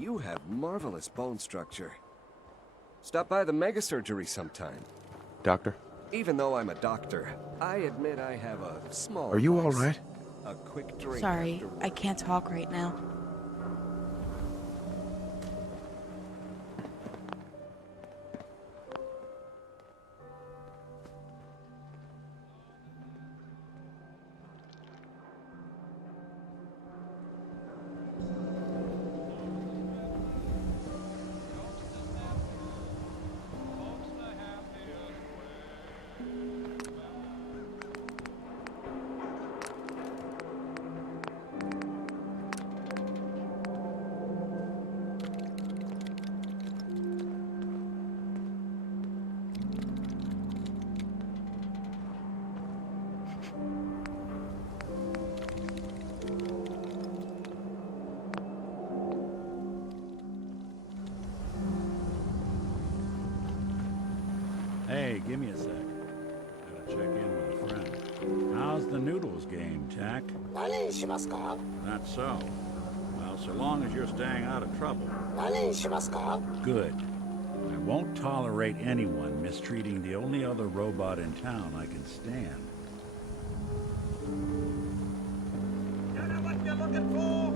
You have marvelous bone structure. Stop by the mega surgery sometime. Doctor? Even though I'm a doctor, I admit I have a small Are you all vice. right? A quick drink. Sorry, after work. I can't talk right now. Hey, give me a sec. Gotta check in with a friend. How's the noodles game, Jack? Not so. Well, so long as you're staying out of trouble. Good. I won't tolerate anyone mistreating the only other robot in town I can stand. You know what you're looking for?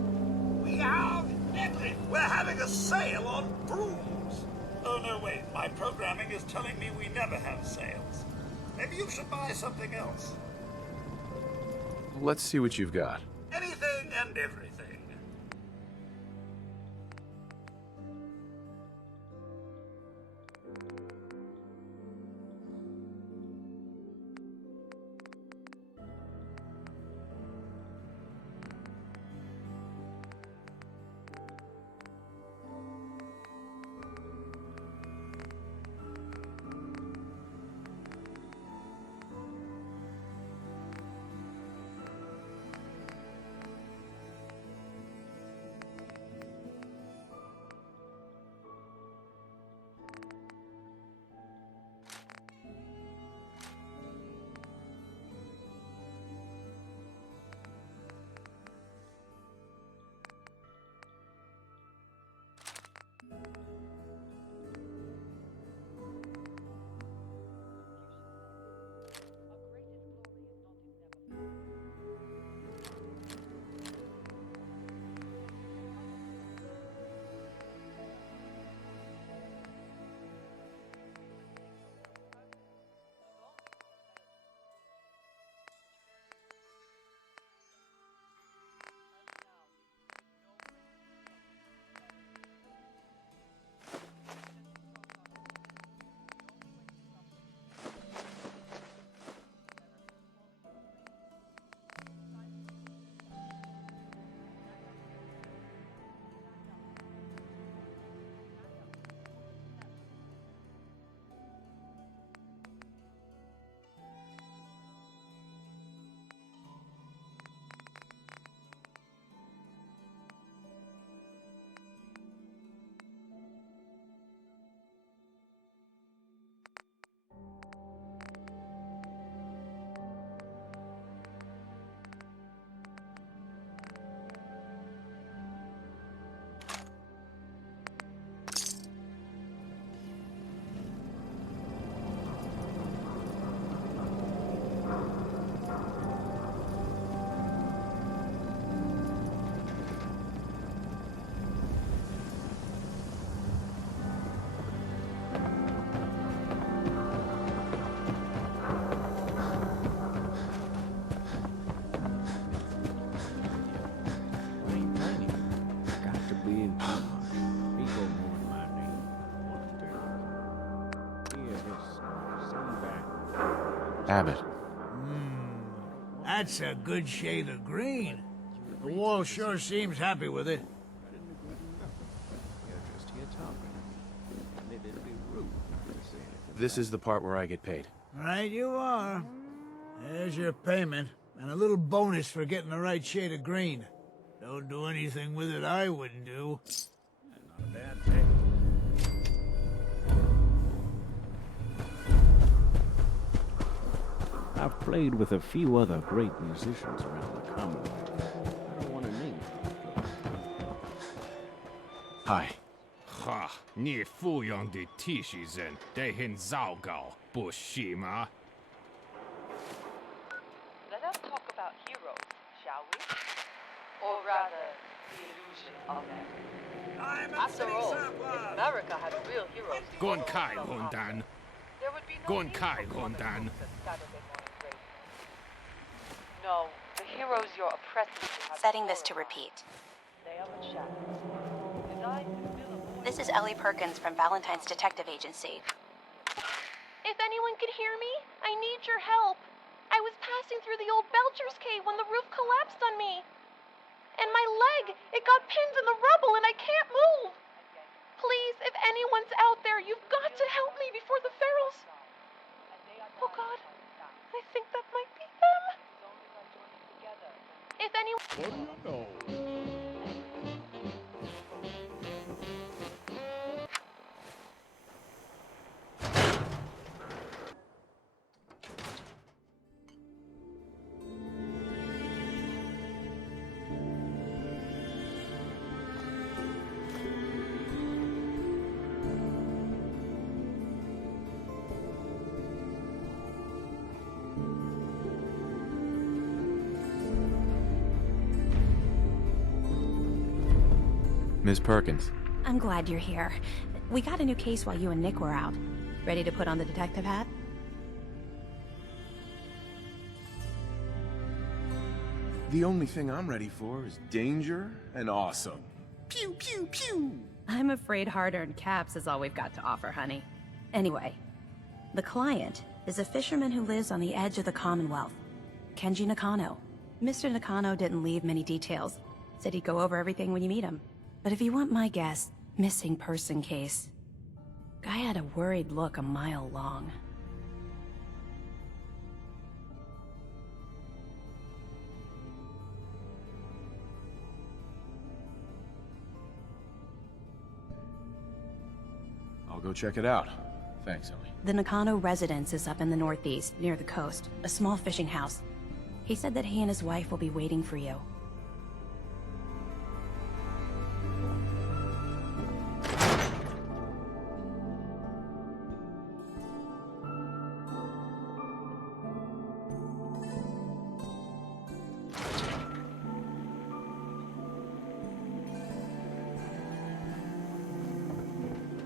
We have everything. We're having a sale on brooms. Oh, no, wait. My programming is telling me we never have sales. Maybe you should buy something else. Let's see what you've got. Anything and everything. Abbott. That's a good shade of green. The wall sure seems happy with it. This is the part where I get paid. Right you are. There's your payment, and a little bonus for getting the right shade of green. Don't do anything with it I wouldn't do. Not a bad day. I've played with a few other great musicians around the Commonwealth. I don't want to name them. Hi. 哈，你附庸的体系人得很糟糕，不是吗？ Let us talk about heroes, shall we? Or rather, the illusion of them. I'm After all, if America had real heroes, 滚开，混蛋！ there would be no 滚 need 开， for 混 comic 蛋！ books and Saturday morning radio. No, the heroes your oppressors have Setting this to glorified. repeat. They are but shadows, designed to fill a void. This is Ellie Perkins from Valentine's Detective Agency. If anyone could hear me, I need your help. I was passing through the old Belcher's cave when the roof collapsed on me. And my leg, it got pinned in the rubble and I can't move. Please, if anyone's out there, you've got to help me before the ferals... Oh God, I think that might be them. If anyone... What do you know? Miss Perkins. I'm glad you're here. We got a new case while you and Nick were out. Ready to put on the detective hat? The only thing I'm ready for is danger and awesome. Pew, pew, pew! I'm afraid hard-earned caps is all we've got to offer, honey. Anyway, the client is a fisherman who lives on the edge of the Commonwealth, Kenji Nakano. Mr. Nakano didn't leave many details. Said he'd go over everything when you meet him. But if you want my guess, missing person case. Guy had a worried look a mile long. I'll go check it out. Thanks, Ellie. The Nakano residence is up in the northeast, near the coast. A small fishing house. He said that he and his wife will be waiting for you.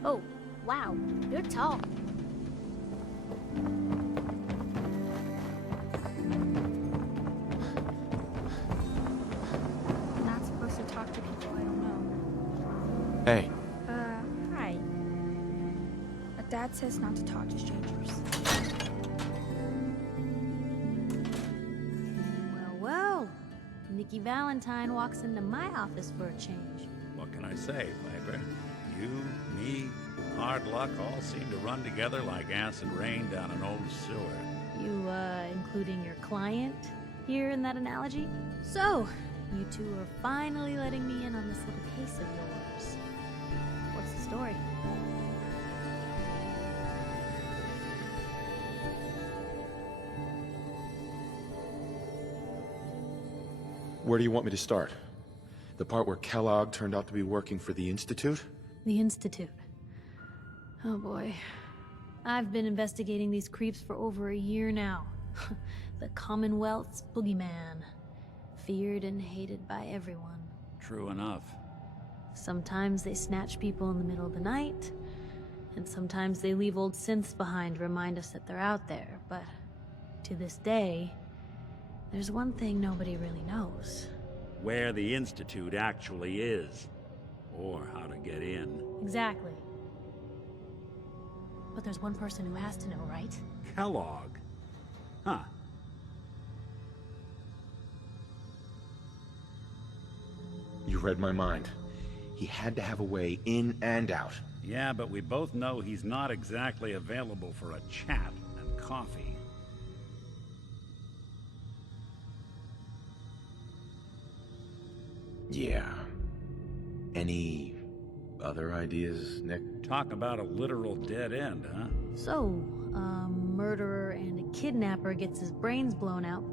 Oh, wow, you're tall. I'm not supposed to talk to people I don't know. Hey. Hi. Dad says not to talk to strangers. Well, Nikki Valentine walks into my office for a change. What can I say, Piper? You, me, hard luck all seem to run together like acid rain down an old sewer. You, including your client here in that analogy? So, you two are finally letting me in on this little case of yours. What's the story? Where do you want me to start? The part where Kellogg turned out to be working for the Institute? The Institute. Oh boy. I've been investigating these creeps for over a year now. The Commonwealth's boogeyman. Feared and hated by everyone. True enough. Sometimes they snatch people in the middle of the night, and sometimes they leave old synths behind to remind us that they're out there, but to this day, there's one thing nobody really knows. Where the Institute actually is. Or how to get in. Exactly. But there's one person who has to know, right? Kellogg. Huh. You read my mind. He had to have a way in and out. Yeah, but we both know he's not exactly available for a chat and coffee. Yeah. Any other ideas, Nick? Talk about a literal dead end, huh? So, a murderer and a kidnapper gets his brains blown out.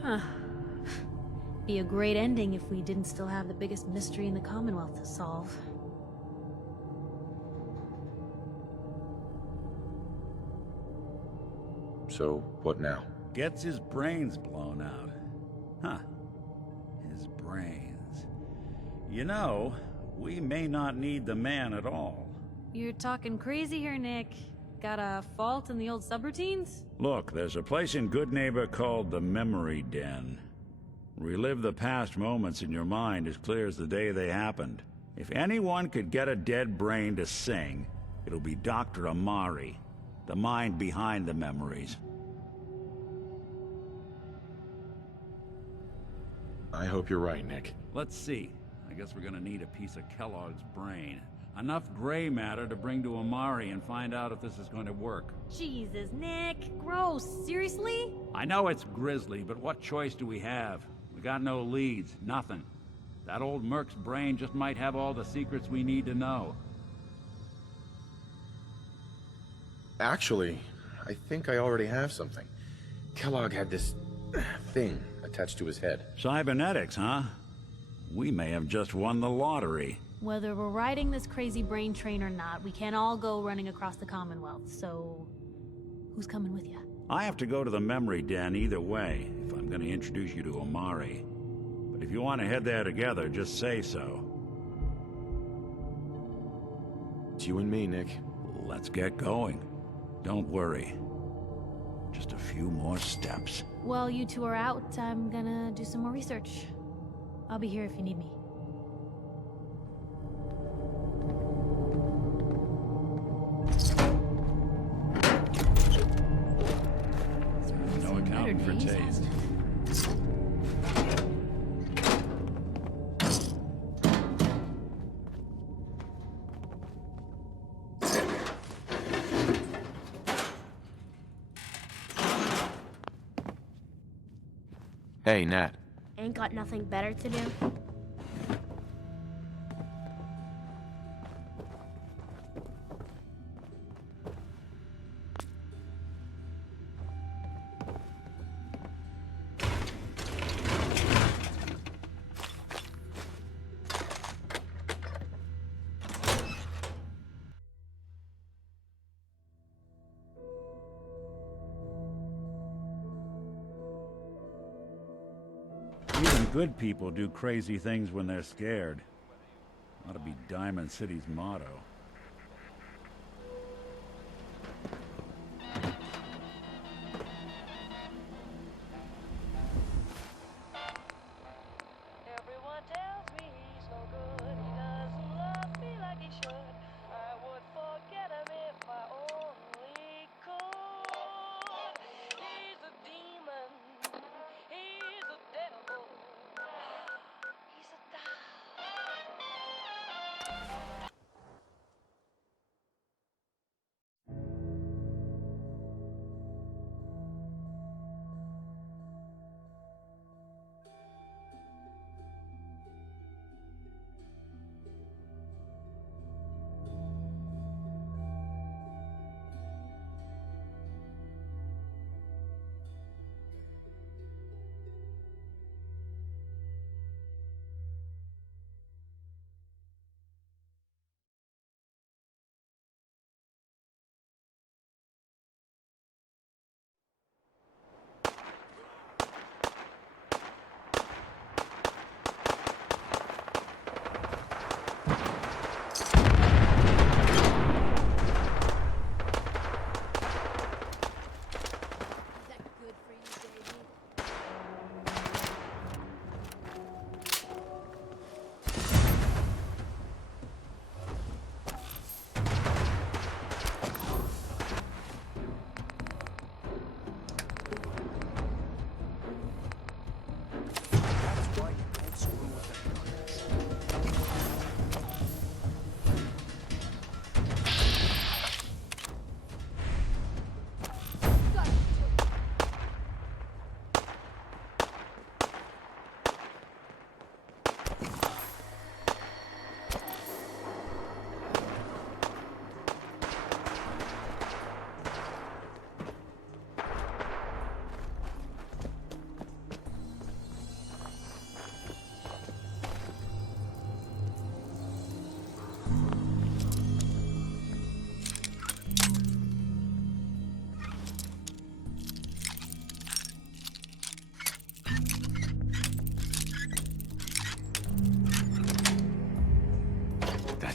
Huh. Be a great ending if we didn't still have the biggest mystery in the Commonwealth to solve. So, what now? Gets his brains blown out. Huh. His brains. You know, we may not need the man at all. You're talking crazy here, Nick. Got a fault in the old subroutines? Look, there's a place in Good Neighbor called the Memory Den. Relive the past moments in your mind as clear as the day they happened. If anyone could get a dead brain to sing, it'll be Dr. Amari, the mind behind the memories. I hope you're right, Nick. Let's see. I guess we're gonna need a piece of Kellogg's brain. Enough gray matter to bring to Amari and find out if this is going to work. Jesus, Nick. Gross. Seriously? I know it's grisly, but what choice do we have? We got no leads, nothing. That old Merc's brain just might have all the secrets we need to know. Actually, I think I already have something. Kellogg had this thing attached to his head. Cybernetics, huh? We may have just won the lottery. Whether we're riding this crazy brain train or not, we can't all go running across the Commonwealth, so... who's coming with you? I have to go to the Memory Den either way, if I'm gonna introduce you to Amari. But if you want to head there together, just say so. It's you and me, Nick. Let's get going. Don't worry. Just a few more steps. While you two are out, I'm gonna do some more research. I'll be here if you need me. No accounting for taste. Hey, Nat. Ain't got nothing better to do? Even good people do crazy things when they're scared. Ought to be Diamond City's motto. Everyone tells me he's no good. He doesn't love me like he should. I would forget him if I only could. He's a demon. He's a devil. He's a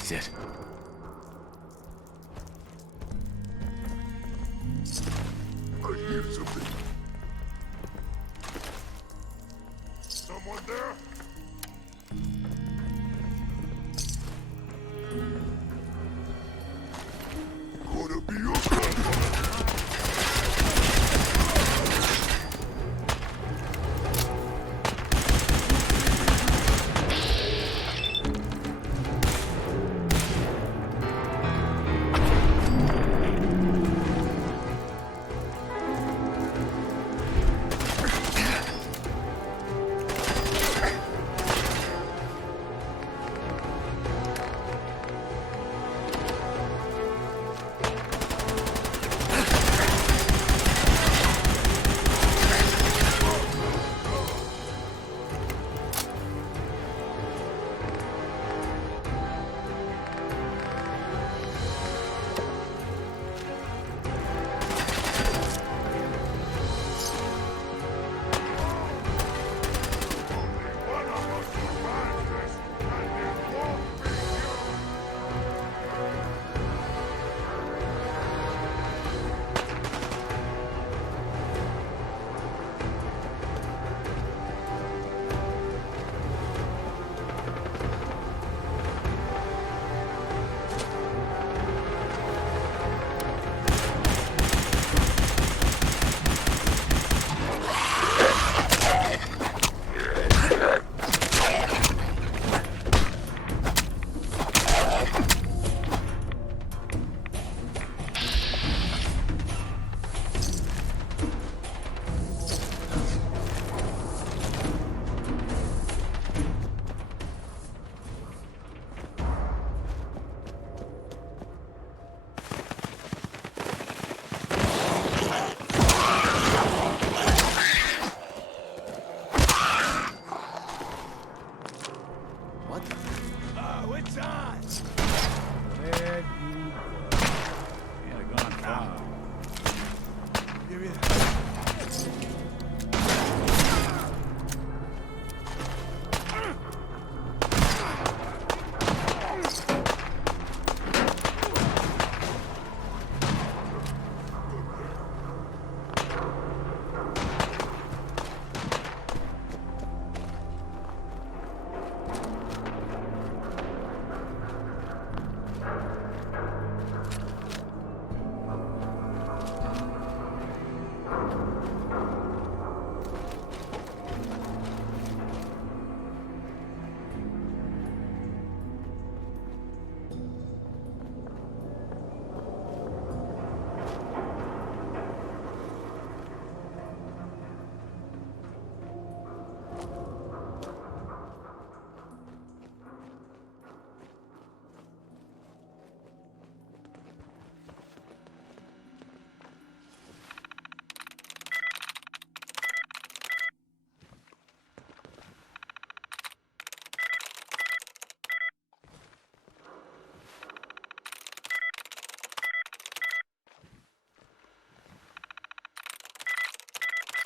That's it. I hear something. Someone there? Gonna be okay.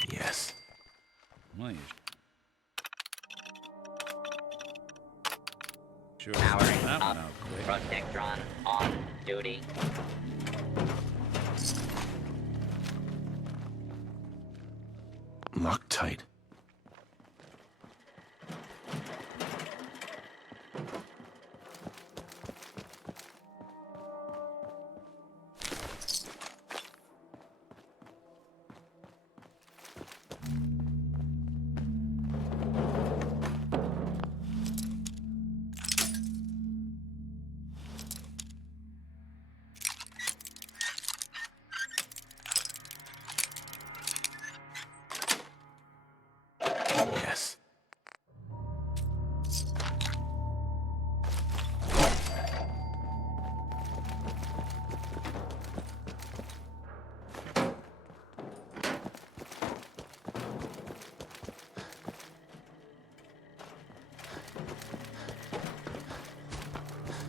Yes. Well, you sure Powering that up. one out quick. Protectron on duty. Locked tight. Yes.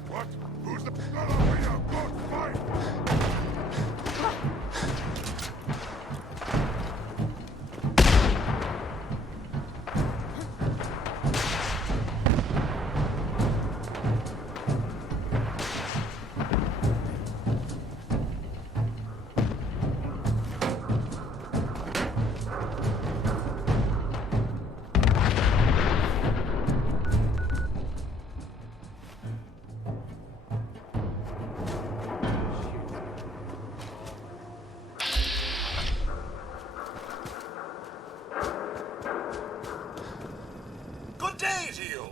What? Who's the... No, no, we are both fight! say to you?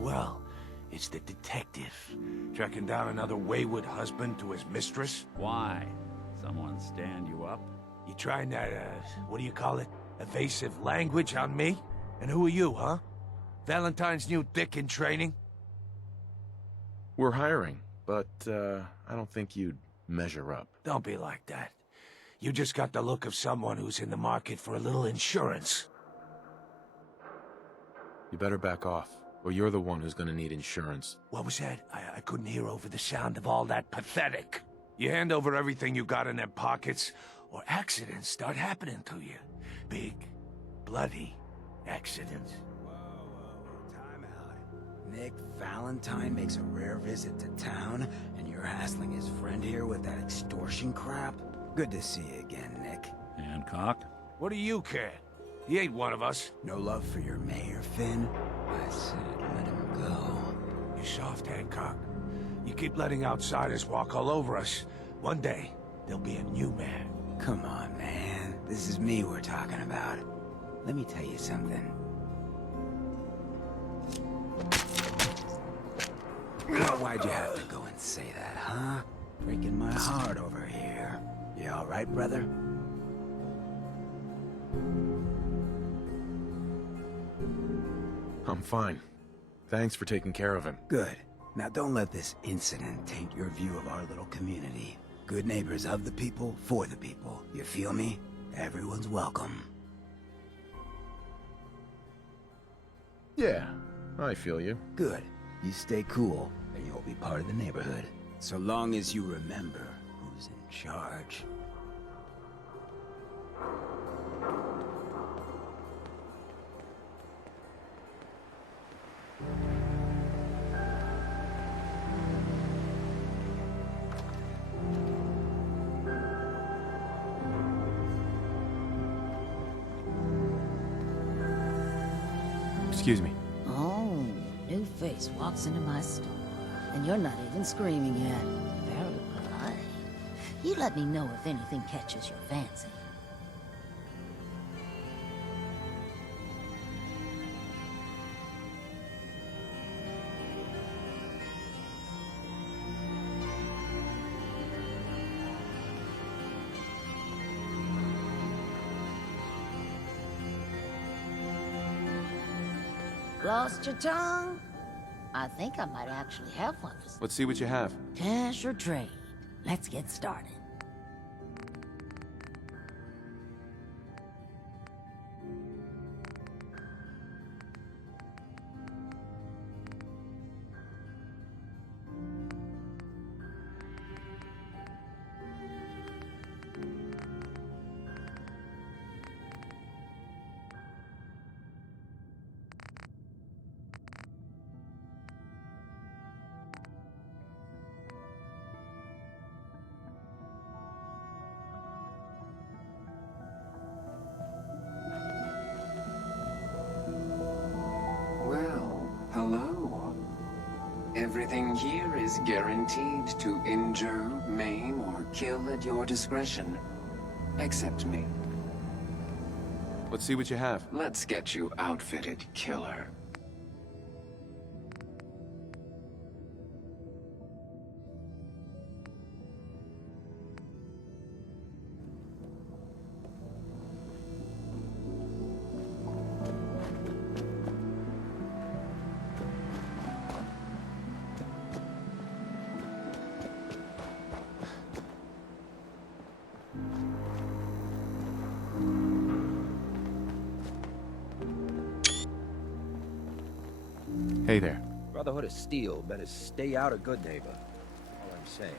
Well, it's the detective. Tracking down another wayward husband to his mistress? Why? Someone stand you up? You trying that, what do you call it? Evasive language on me? And who are you, huh? Valentine's new dick in training? We're hiring, but I don't think you'd measure up. Don't be like that. You just got the look of someone who's in the market for a little insurance. You better back off, or you're the one who's gonna need insurance. What was that? I couldn't hear over the sound of all that pathetic. You hand over everything you got in them pockets, or accidents start happening to you. Big, bloody accidents. Time out. Nick Valentine makes a rare visit to town, and you're hassling his friend here with that extortion crap? Good to see you again, Nick. Hancock? What do you care? He ain't one of us. No love for your mayor, Finn? I said let him go. You're soft, Hancock. You keep letting outsiders walk all over us. One day, there'll be a new man. Come on, man. This is me we're talking about. Let me tell you something. Why'd you have to go and say that, huh? Breaking my heart over here. You all right, brother? I'm fine. Thanks for taking care of him. Good. Now don't let this incident taint your view of our little community. Good neighbors of the people, for the people. You feel me? Everyone's welcome. Yeah, I feel you. Good. You stay cool, and you'll be part of the neighborhood. So long as you remember who's in charge. Excuse me. Oh, new face walks into my store, and you're not even screaming yet. Very polite. You let me know if anything catches your fancy. Lost your tongue? I think I might actually have one for Let's see what you have. cash or trade. Let's get started. Well, hello. Everything here is guaranteed to injure, maim, or kill at your discretion. Except me. Let's see what you have. Let's get you outfitted, killer. Hey there. Brotherhood of Steel better stay out of Good Neighbor. All I'm saying.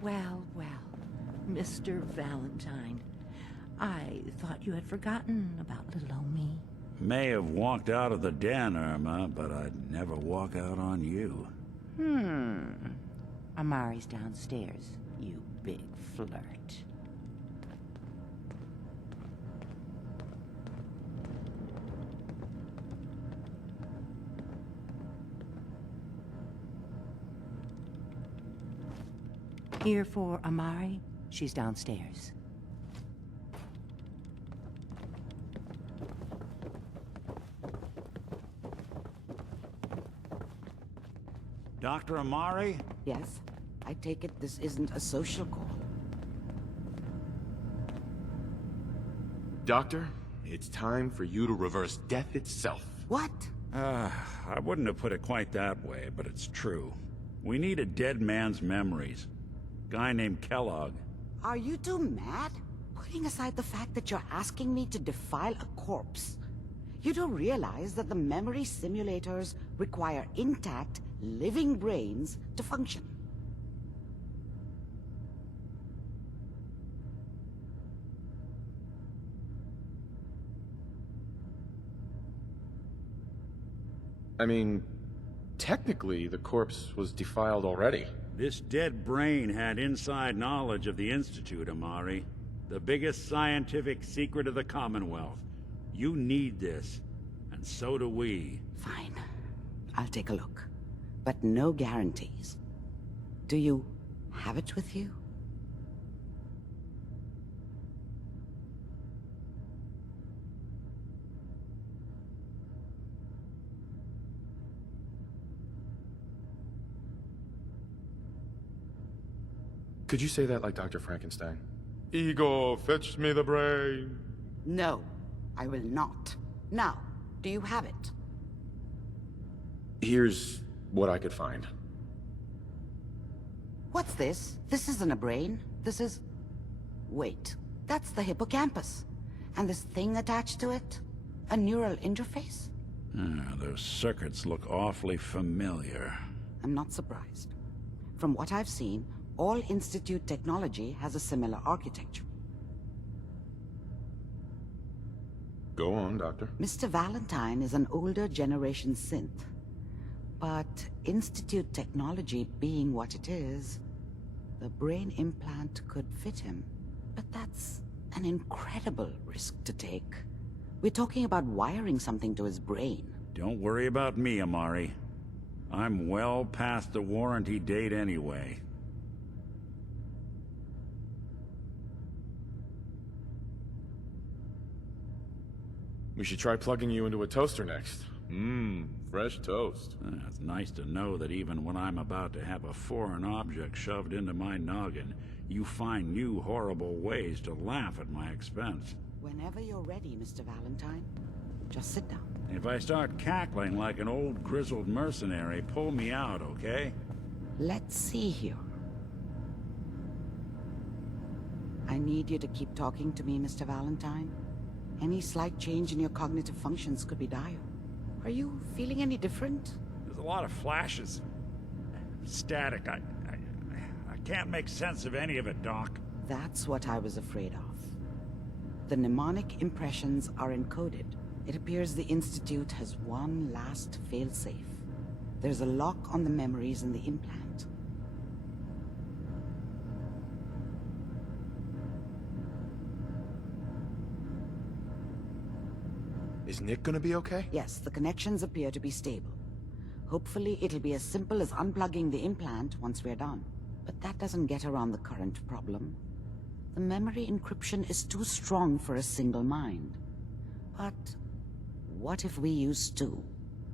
Well, well, Mr. Valentine. I thought you had forgotten about little old me. May have walked out of the den, Irma, but I'd never walk out on you. Amari's downstairs, you big flirt. Here for Amari? She's downstairs. Dr. Amari? Yes? I take it this isn't a social call. Doctor, it's time for you to reverse death itself. What? I wouldn't have put it quite that way, but it's true. We need a dead man's memories. Guy named Kellogg. Are you two mad? Putting aside the fact that you're asking me to defile a corpse, you do realize that the memory simulators require intact, living brains to function. I mean, technically, the corpse was defiled already. This dead brain had inside knowledge of the Institute, Amari. The biggest scientific secret of the Commonwealth. You need this, and so do we. Fine. I'll take a look. But no guarantees. Do you have it with you? Could you say that like Dr. Frankenstein? Ego, fetch me the brain. No, I will not. Now, do you have it? Here's what I could find. What's this? This isn't a brain. This is... Wait, that's the hippocampus. And this thing attached to it? A neural interface? Those circuits look awfully familiar. I'm not surprised. From what I've seen, all Institute technology has a similar architecture. Go on, Doctor. Mr. Valentine is an older generation synth. But Institute technology being what it is, the brain implant could fit him. But that's an incredible risk to take. We're talking about wiring something to his brain. Don't worry about me, Amari. I'm well past the warranty date anyway. We should try plugging you into a toaster next. Fresh toast. It's nice to know that even when I'm about to have a foreign object shoved into my noggin, you find new horrible ways to laugh at my expense. Whenever you're ready, Mr. Valentine, just sit down. If I start cackling like an old grizzled mercenary, pull me out, okay? Let's see here. I need you to keep talking to me, Mr. Valentine. Any slight change in your cognitive functions could be dire. Are you feeling any different? There's a lot of flashes. Static. I can't make sense of any of it, Doc. That's what I was afraid of. The mnemonic impressions are encoded. It appears the Institute has one last failsafe. There's a lock on the memories in the implant. Is Nick gonna be okay? Yes, the connections appear to be stable. Hopefully it'll be as simple as unplugging the implant once we're done. But that doesn't get around the current problem. The memory encryption is too strong for a single mind. But what if we use two?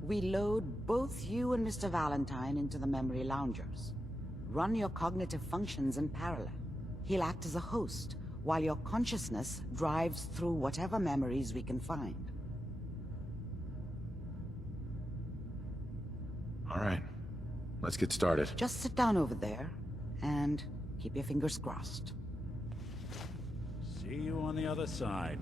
We load both you and Mr. Valentine into the memory loungers. Run your cognitive functions in parallel. He'll act as a host, while your consciousness drives through whatever memories we can find. All right. Let's get started. Just sit down over there and keep your fingers crossed. See you on the other side.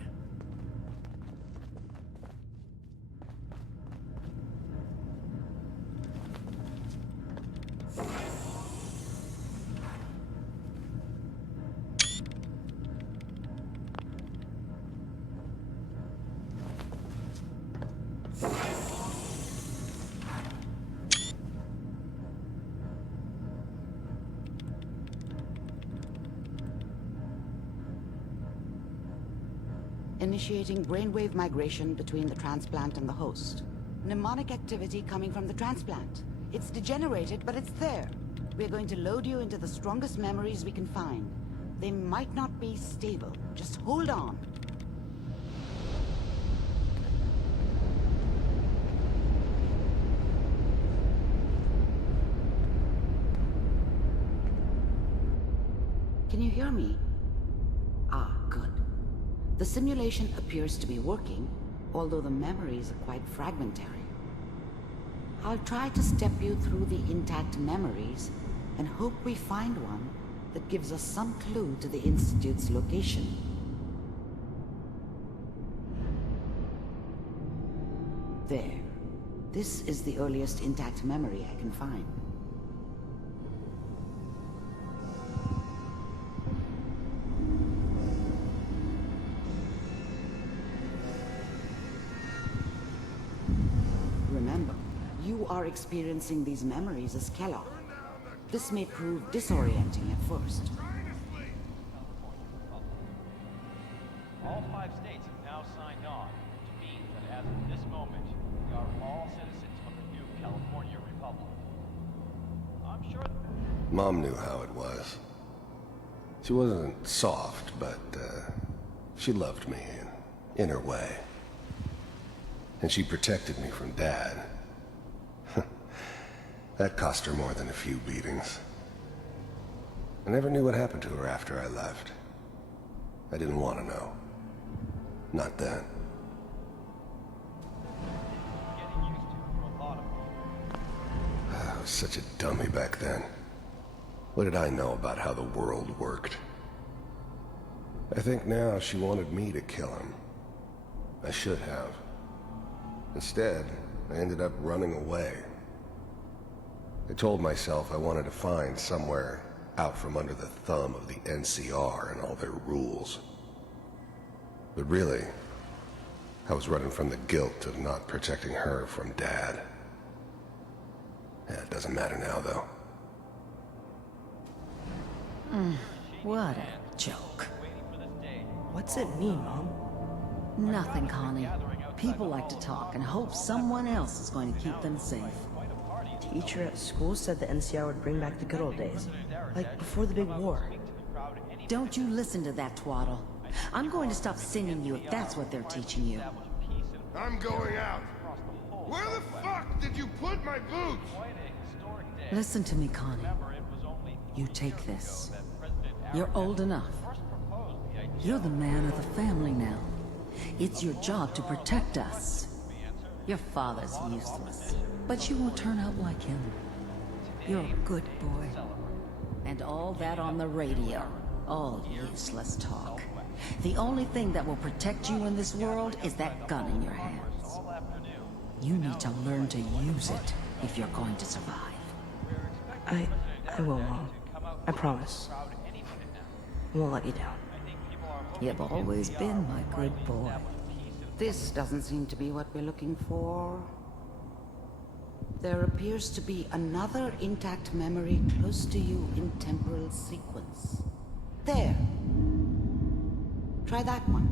Initiating brainwave migration between the transplant and the host. Mnemonic activity coming from the transplant. It's degenerated, but it's there. We're going to load you into the strongest memories we can find. They might not be stable. Just hold on. Can you hear me? Ah, good. The simulation appears to be working, although the memories are quite fragmentary. I'll try to step you through the intact memories and hope we find one that gives us some clue to the Institute's location. There. This is the earliest intact memory I can find. Remember, you are experiencing these memories as Kellogg. This may prove disorienting at first. All 5 states have now signed on, which means that as of this moment, we are all citizens of the new California Republic. I'm sure Mom knew how it was. She wasn't soft, but she loved me in her way. And she protected me from Dad. That cost her more than a few beatings. I never knew what happened to her after I left. I didn't want to know. Not then. I was such a dummy back then. What did I know about how the world worked? I think now she wanted me to kill him. I should have. Instead, I ended up running away. I told myself I wanted to find somewhere out from under the thumb of the NCR and all their rules. But really, I was running from the guilt of not protecting her from Dad. Yeah, it doesn't matter now, though. What a joke. What's it mean, Mom? Nothing, Connie. People like to talk and hope someone else is going to keep them safe. Teacher at school said the NCR would bring back the good old days. Like before the big war. Don't you listen to that twaddle. I'm going to stop singing you if that's what they're teaching you. I'm going out. Where the fuck did you put my boots? Listen to me, Connie. You take this. You're old enough. You're the man of the family now. It's your job to protect us. Your father's useless, but you won't turn out like him. You're a good boy. And all that on the radio. All useless talk. The only thing that will protect you in this world is that gun in your hands. You need to learn to use it if you're going to survive. I will, Mom. I promise. I won't let you down. You've always been my good boy. This doesn't seem to be what we're looking for. There appears to be another intact memory close to you in temporal sequence. There. Try that one.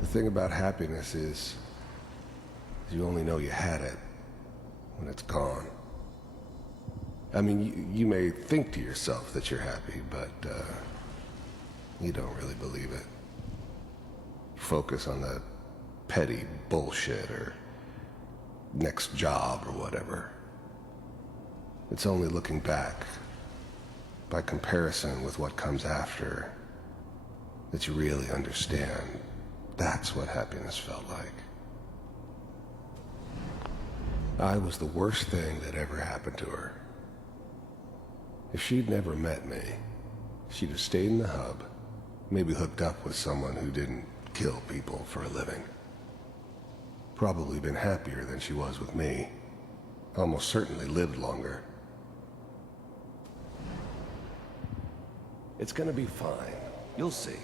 The thing about happiness is you only know you had it when it's gone. I mean, you may think to yourself that you're happy, but you don't really believe it. Focus on that petty bullshit or next job or whatever. It's only looking back, by comparison with what comes after, that you really understand that's what happiness felt like. I was the worst thing that ever happened to her. If she'd never met me, she'd have stayed in the hub, maybe hooked up with someone who didn't kill people for a living. Probably been happier than she was with me. Almost certainly lived longer. It's gonna be fine. You'll see.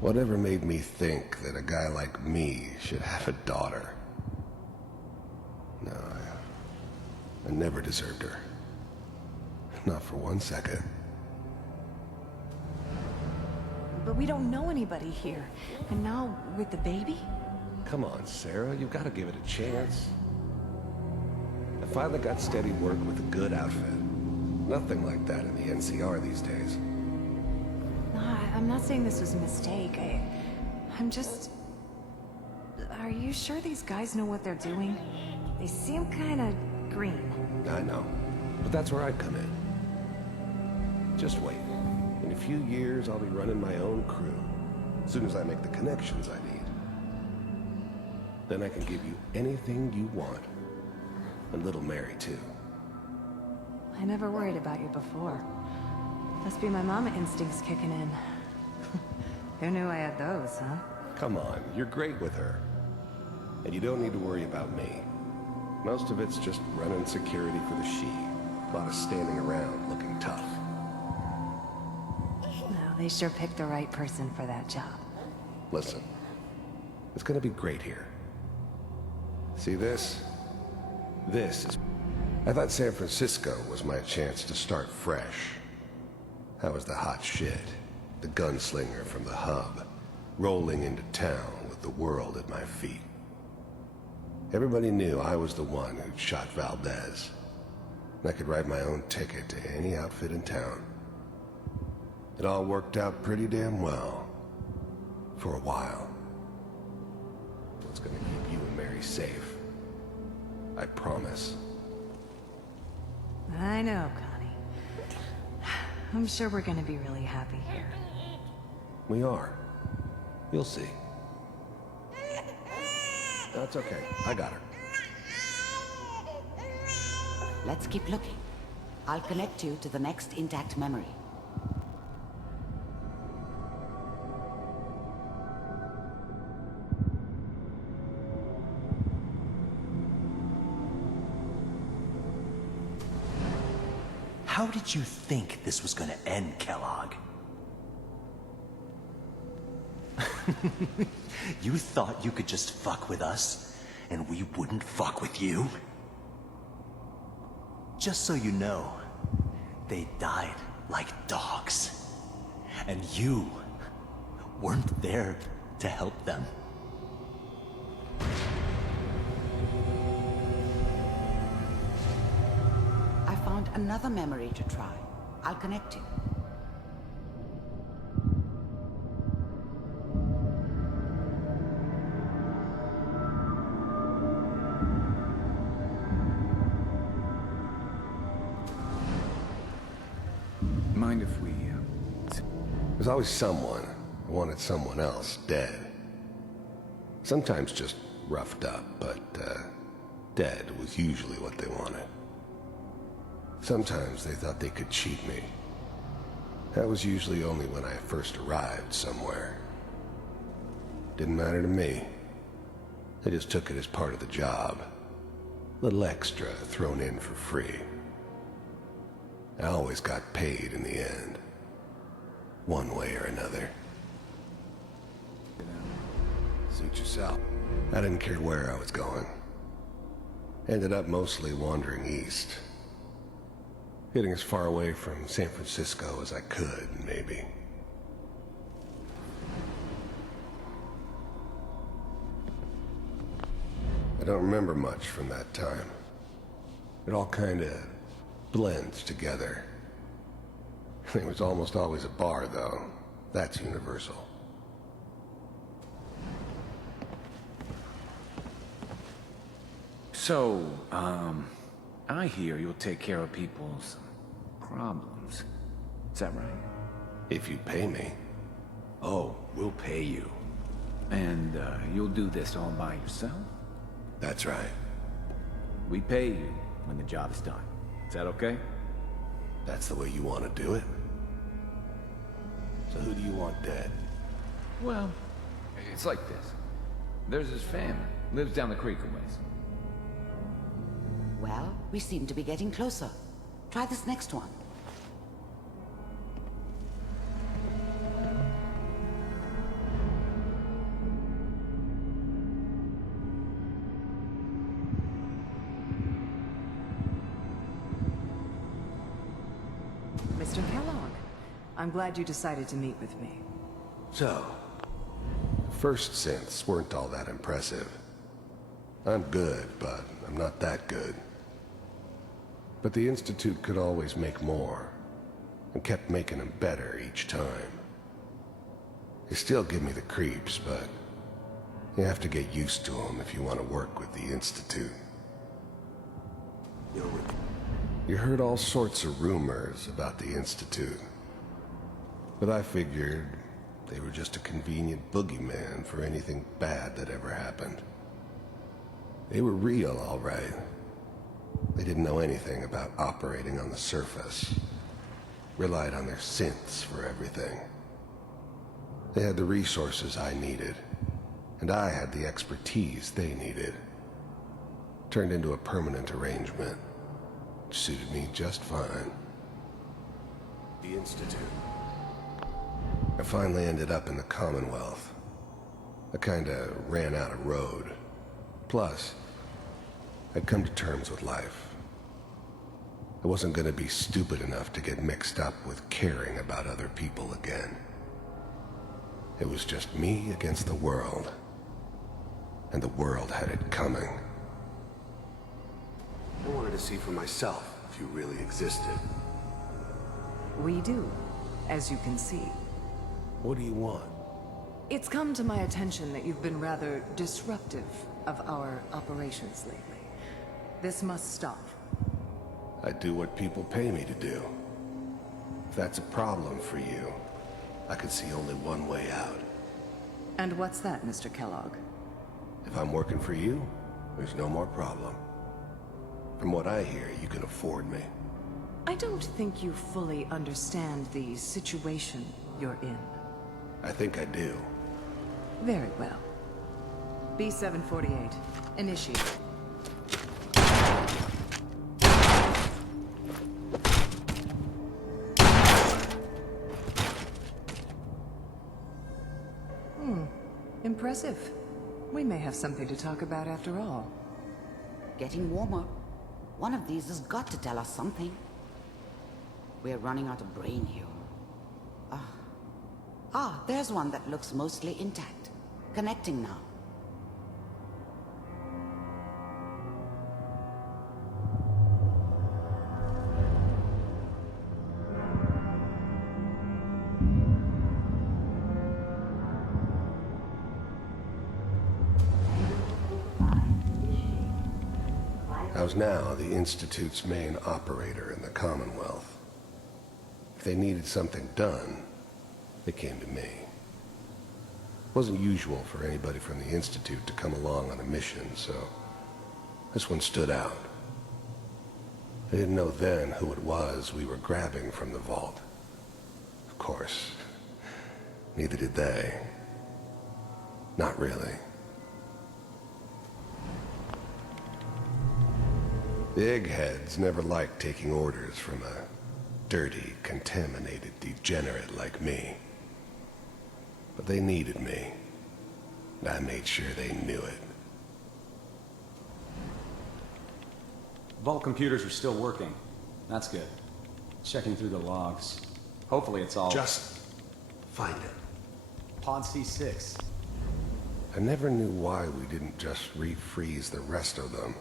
Whatever made me think that a guy like me should have a daughter? No, I never deserved her. Not for 1 second. But we don't know anybody here. And now, with the baby? Come on, Sarah, you've got to give it a chance. I finally got steady work with a good outfit. Nothing like that in the NCR these days. No, I'm not saying this was a mistake. I'm just... Are you sure these guys know what they're doing? They seem kinda green. I know, but that's where I come in. Just wait. In a few years, I'll be running my own crew. As soon as I make the connections I need. Then I can give you anything you want. And little Mary, too. I never worried about you before. Must be my mama instincts kicking in. Who knew I had those, huh? Come on, you're great with her. And you don't need to worry about me. Most of it's just running security for the she. A lot of standing around looking tough. No, they sure picked the right person for that job. Listen, it's gonna be great here. See this? This is... I thought San Francisco was my chance to start fresh. I was the hot shit, the gunslinger from the hub, rolling into town with the world at my feet. Everybody knew I was the one who'd shot Valdez. And I could write my own ticket to any outfit in town. It all worked out pretty damn well. For a while. What's gonna keep you and Mary safe? I promise. I know, Connie. I'm sure we're gonna be really happy here. We are. You'll see. That's okay. I got her. Let's keep looking. I'll connect you to the next intact memory. How did you think this was gonna end, Kellogg? You thought you could just fuck with us, and we wouldn't fuck with you? Just so you know, they died like dogs. And you weren't there to help them. I found another memory to try. I'll connect you. Mind if we... There's always someone who wanted someone else dead. Sometimes just roughed up, but dead was usually what they wanted. Sometimes they thought they could cheat me. That was usually only when I first arrived somewhere. Didn't matter to me. I just took it as part of the job. Little extra thrown in for free. I always got paid in the end. One way or another. Suit yourself. I didn't care where I was going. Ended up mostly wandering east. Getting as far away from San Francisco as I could, maybe. I don't remember much from that time. It all kinda blends together. There was almost always a bar, though. That's universal. So, I hear you'll take care of people's problems. Is that right? If you pay me. Oh, we'll pay you. And, you'll do this all by yourself? That's right. We pay you when the job's done. Is that okay? That's the way you want to do it? So who do you want dead? Well, it's like this. There's his family. Lives down the creek a ways. Well, we seem to be getting closer. Try this next one. Mr. Kellogg, I'm glad you decided to meet with me. So, first synths weren't all that impressive. I'm good, but I'm not that good. But the Institute could always make more, and kept making them better each time. They still give me the creeps, but you have to get used to them if you want to work with the Institute. You heard all sorts of rumors about the Institute, but I figured they were just a convenient boogeyman for anything bad that ever happened. They were real, all right. They didn't know anything about operating on the surface. Relied on their synths for everything. They had the resources I needed, and I had the expertise they needed. Turned into a permanent arrangement, which suited me just fine. The Institute. I finally ended up in the Commonwealth. I kinda ran out of road. Plus, I'd come to terms with life. I wasn't gonna be stupid enough to get mixed up with caring about other people again. It was just me against the world. And the world had it coming. I wanted to see for myself if you really existed. We do, as you can see. What do you want? It's come to my attention that you've been rather disruptive of our operations lately. This must stop. I do what people pay me to do. If that's a problem for you, I could see only one way out. And what's that, Mr. Kellogg? If I'm working for you, there's no more problem. From what I hear, you can afford me. I don't think you fully understand the situation you're in. I think I do. Very well. B-748, initiate. Impressive. We may have something to talk about after all. Getting warmer. One of these has got to tell us something. We're running out of brain here. There's one that looks mostly intact. Connecting now. I was now the Institute's main operator in the Commonwealth. If they needed something done, they came to me. It wasn't usual for anybody from the Institute to come along on a mission, so this one stood out. I didn't know then who it was we were grabbing from the vault. Of course, neither did they. Not really. The eggheads never liked taking orders from a dirty, contaminated degenerate like me. But they needed me, and I made sure they knew it. Vault computers are still working. That's good. Checking through the logs. Hopefully it's all... Just find it. Pod C6. I never knew why we didn't just refreeze the rest of them.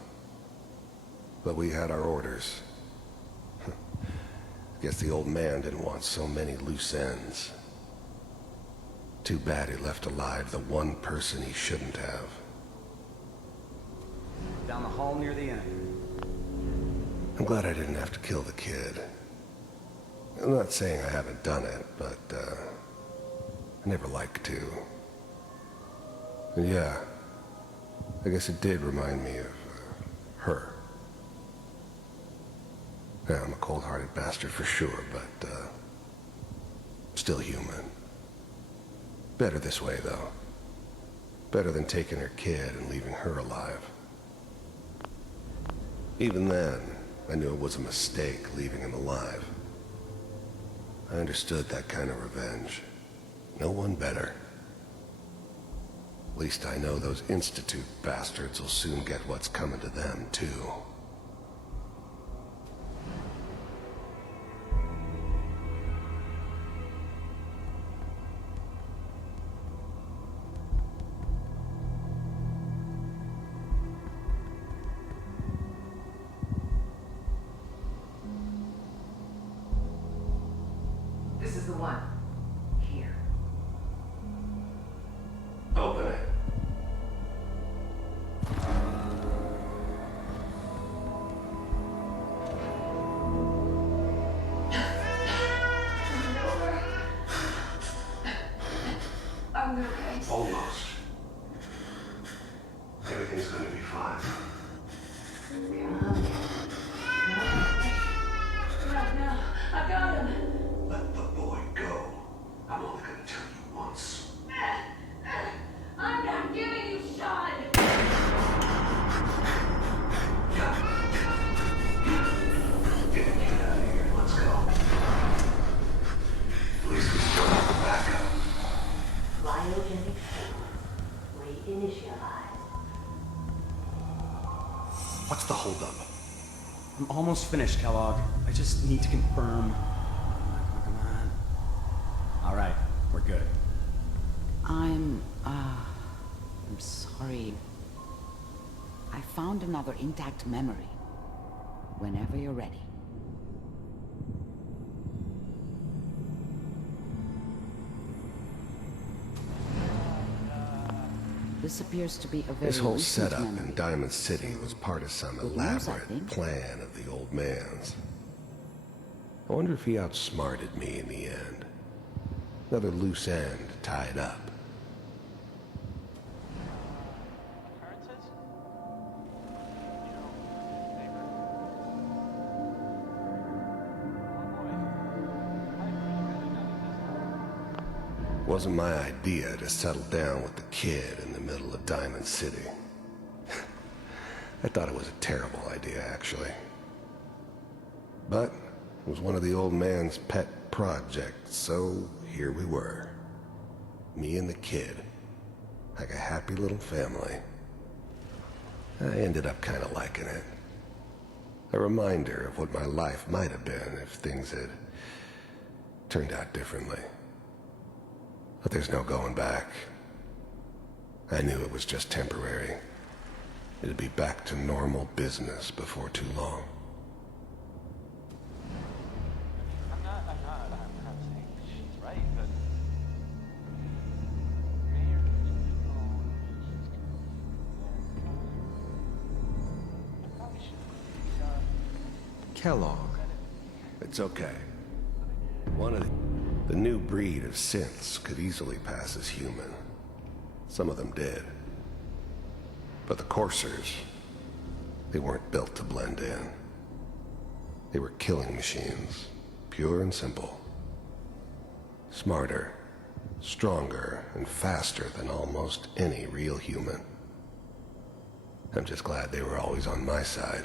But we had our orders. Guess the old man didn't want so many loose ends. Too bad he left alive the one person he shouldn't have. Down the hall near the inn. I'm glad I didn't have to kill the kid. I'm not saying I haven't done it, but, I never like to. And yeah, I guess it did remind me of, her. Yeah, I'm a cold-hearted bastard for sure, but, still human. Better this way, though. Better than taking her kid and leaving her alive. Even then, I knew it was a mistake leaving him alive. I understood that kind of revenge. No one better. At least I know those Institute bastards will soon get what's coming to them, too. This is the one. Here. Open it. I'm okay. Almost. Everything's gonna be fine. No, I got him. Let the boy go. I'm only gonna tell you once. I'm not giving you shot. Get the kid out of here. Let's go. At least we still have the backup. Cryogenic reinitialized. What's the holdup? I'm almost finished, Kellogg. I just need to confirm. Come on. All right, we're good. I'm sorry. I found another intact memory. Whenever you're ready. This appears to be a very This whole recent setup memory. in Diamond City was part of some Good news, I elaborate think. plan of the old man's. I wonder if he outsmarted me in the end. Another loose end tied up. Wasn't my idea to settle down with the kid in the middle of Diamond City. I thought it was a terrible idea, actually. But it was one of the old man's pet projects, so here we were. Me and the kid. Like a happy little family. I ended up kind of liking it. A reminder of what my life might have been if things had turned out differently. But there's no going back. I knew it was just temporary. It'd be back to normal business before too long. I'm not saying she's right, but Kellogg. It's okay. One of the new breed of synths could easily pass as human. Some of them did. But the coursers, they weren't built to blend in. They were killing machines, pure and simple. Smarter, stronger, and faster than almost any real human. I'm just glad they were always on my side.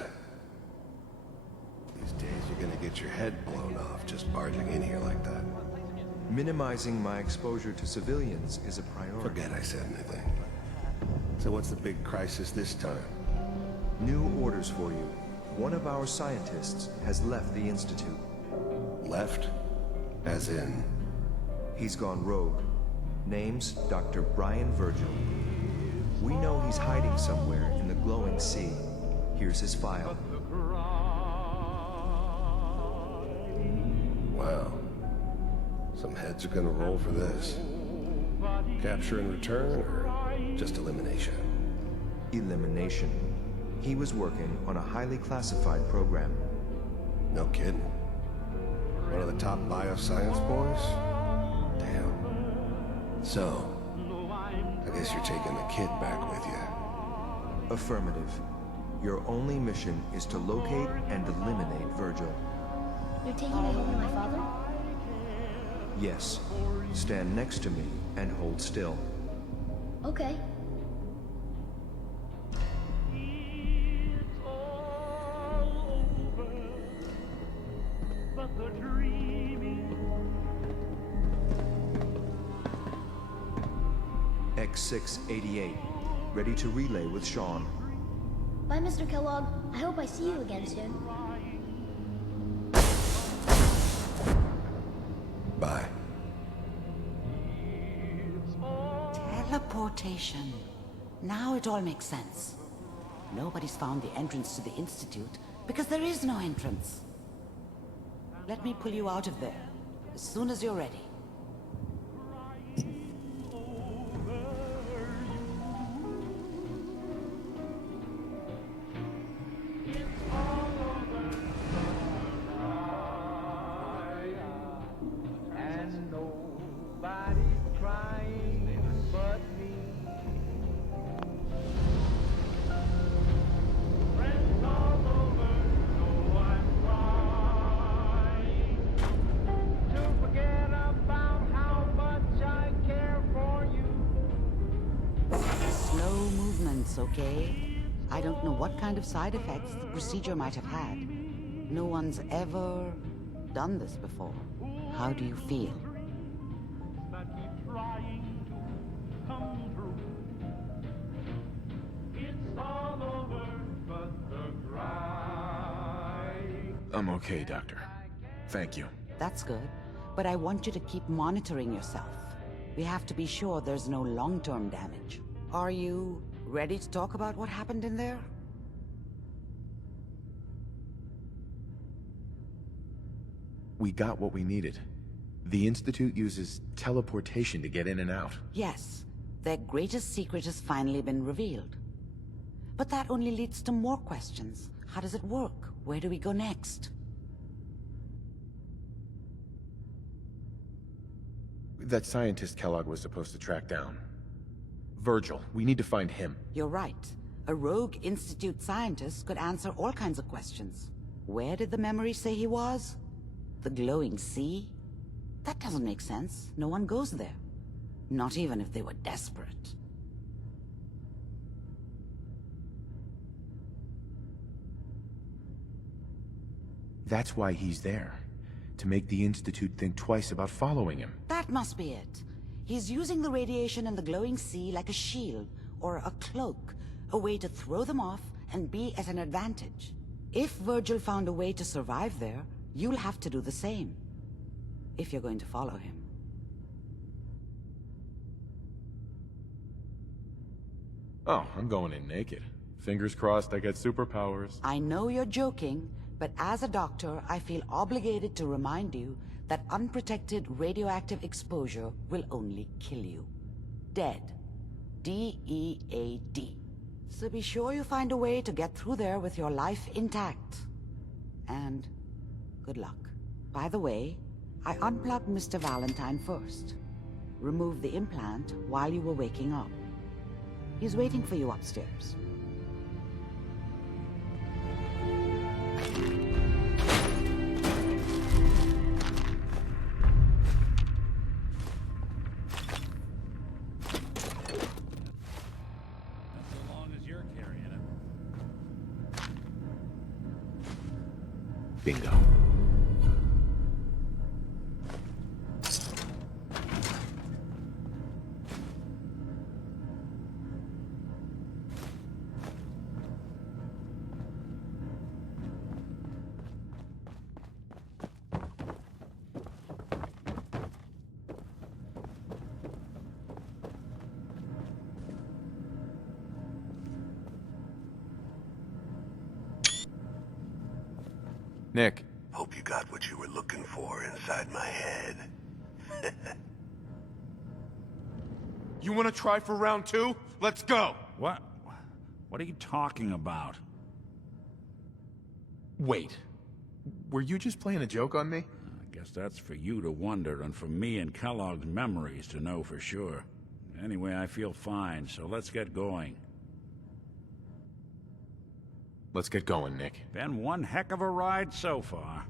These days you're gonna get your head blown off just barging in here like that. Minimizing my exposure to civilians is a priority. Forget I said anything. So what's the big crisis this time? New orders for you. One of our scientists has left the Institute. Left? As in? He's gone rogue. Name's Dr. Brian Virgil. We know he's hiding somewhere in the glowing sea. Here's his file. Wow. Some heads are gonna roll for this. Capture and return, or just elimination? Elimination. He was working on a highly classified program. No kidding. One of the top bioscience boys? Damn. So, I guess you're taking the kid back with you. Affirmative. Your only mission is to locate and eliminate Virgil. You're taking me home to my father? Yes. Stand next to me and hold still. Okay. X688. Ready to relay with Sean. Bye, Mr. Kellogg. I hope I see you again soon. Bye. Teleportation. Now it all makes sense. Nobody's found the entrance to the Institute because there is no entrance. Let me pull you out of there as soon as you're ready. Okay? I don't know what kind of side effects the procedure might have had. No one's ever done this before. How do you feel? I'm okay, Doctor. Thank you. That's good, but I want you to keep monitoring yourself. We have to be sure there's no long-term damage. Are you ready to talk about what happened in there? We got what we needed. The Institute uses teleportation to get in and out. Yes, their greatest secret has finally been revealed. But that only leads to more questions. How does it work? Where do we go next? That scientist Kellogg was supposed to track down. Virgil, we need to find him. You're right. A rogue Institute scientist could answer all kinds of questions. Where did the memory say he was? The glowing sea? That doesn't make sense. No one goes there. Not even if they were desperate. That's why he's there. To make the Institute think twice about following him. That must be it. He's using the radiation in the glowing sea like a shield, or a cloak, a way to throw them off and be at an advantage. If Virgil found a way to survive there, you'll have to do the same. If you're going to follow him. Oh, I'm going in naked. Fingers crossed I get superpowers. I know you're joking, but as a doctor, I feel obligated to remind you that unprotected radioactive exposure will only kill you. Dead. D-E-A-D. So be sure you find a way to get through there with your life intact. And good luck. By the way, I unplugged Mr. Valentine first. Removed the implant while you were waking up. He's waiting for you upstairs. Bingo. Nick. Hope you got what you were looking for inside my head. You want to try for round 2? Let's go! What? What are you talking about? Wait. Were you just playing a joke on me? I guess that's for you to wonder, and for me and Kellogg's memories to know for sure. Anyway, I feel fine, so let's get going. Let's get going, Nick. Been one heck of a ride so far.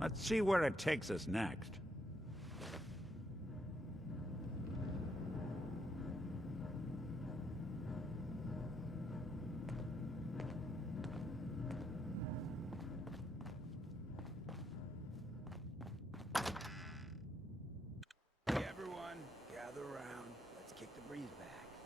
Let's see where it takes us next.